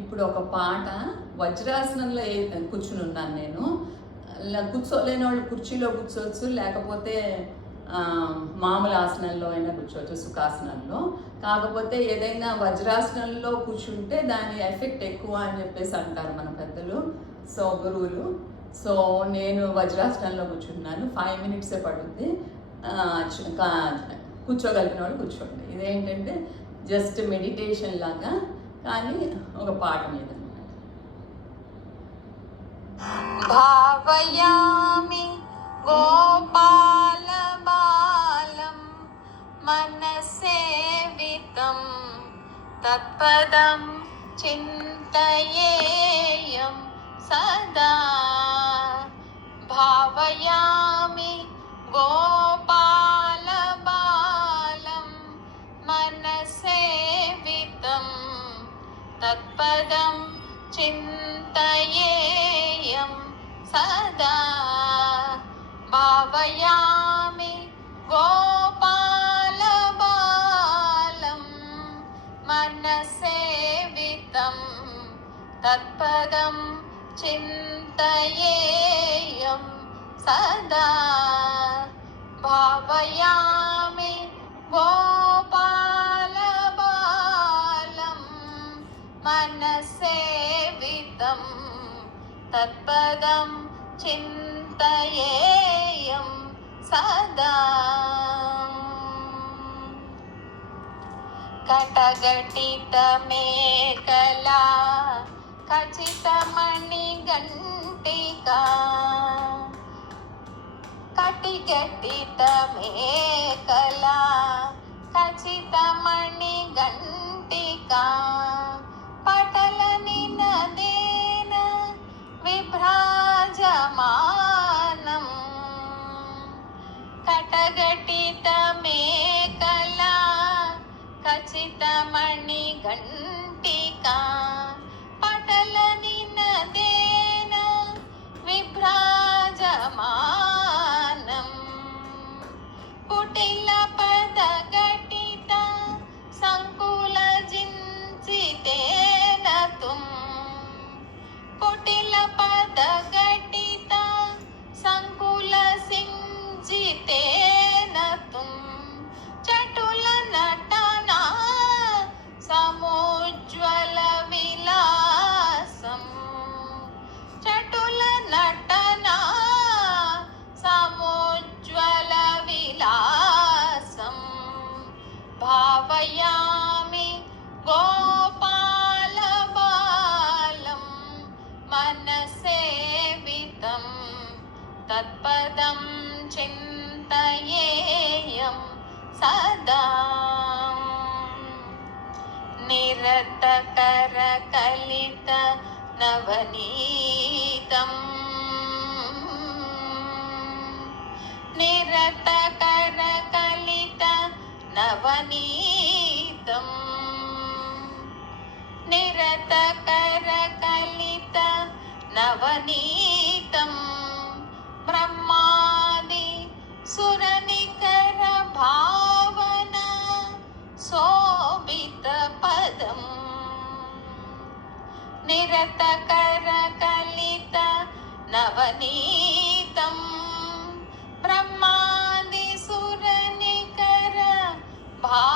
ఇప్పుడు ఒక పాట వజ్రాసనంలో కూర్చుని ఉన్నాను నేను. కూర్చోలేని వాళ్ళు కుర్చీలో కూర్చోవచ్చు, లేకపోతే మామూలు ఆసనంలో అయినా కూర్చోవచ్చు, సుఖాసనంలో. కాకపోతే ఏదైనా వజ్రాసనంలో కూర్చుంటే దాని ఎఫెక్ట్ ఎక్కువ అని చెప్పేసి అంటారు మన పెద్దలు, సో గురువులు. సో నేను వజ్రాసనంలో కూర్చుంటున్నాను. 5 minutes పడుతుంది. కూర్చోగలిగిన వాళ్ళు కూర్చోండి. ఇదేంటంటే జస్ట్ మెడిటేషన్ లాగా, కానీ ఒక పాట మీద. భావయామి గోపాల బాలం మనసేవితం తత్పదం చింతయేయం సదా. భావయామి గోపాల బాలం మనసేవితం తత్పదం చింతయేయం సదా. భావయామి గోపాల బాలం మనసేవితం తత్పదం చింతయేయం సదా. భావయామి గోపాల బాలం మనసేవితం తత్పదం చింతయేయం సదా. కటఘటిత మేఖలా ఖచ్చితమణి గంటికా. కటిఘటిత మేఖలా ఖచ్చితమణి గంటికా. పటలని నదేన విభ్రాజమానం. కటఘటిత మేఖలా ఖచ్చితమణి గంటికా. పటలని నదేన విభ్రాజమానం. కుటిల పదఘటిత సంకుల జించితేన తుం. కుటిల పదఘటిత సంకుల సింజితేన తుం. చటుల నటనా సముజ్వల విలాసం. చటుల నటనా సముజ్వల విలాసం. భావయామి గోపాల బాలం మనసేవితం తత్పదం చింతయేయం సదా. నిరతకర కలిత నవనీతం. నిరతకర కలిత నవనీతం. నిరతకర కలిత నవనీతం. బ్రహ్మాది సురనికర భావన శోభిత పదం. నిరతకర కలిత నవనీతం. బ్రహ్మాది సురనికర భావన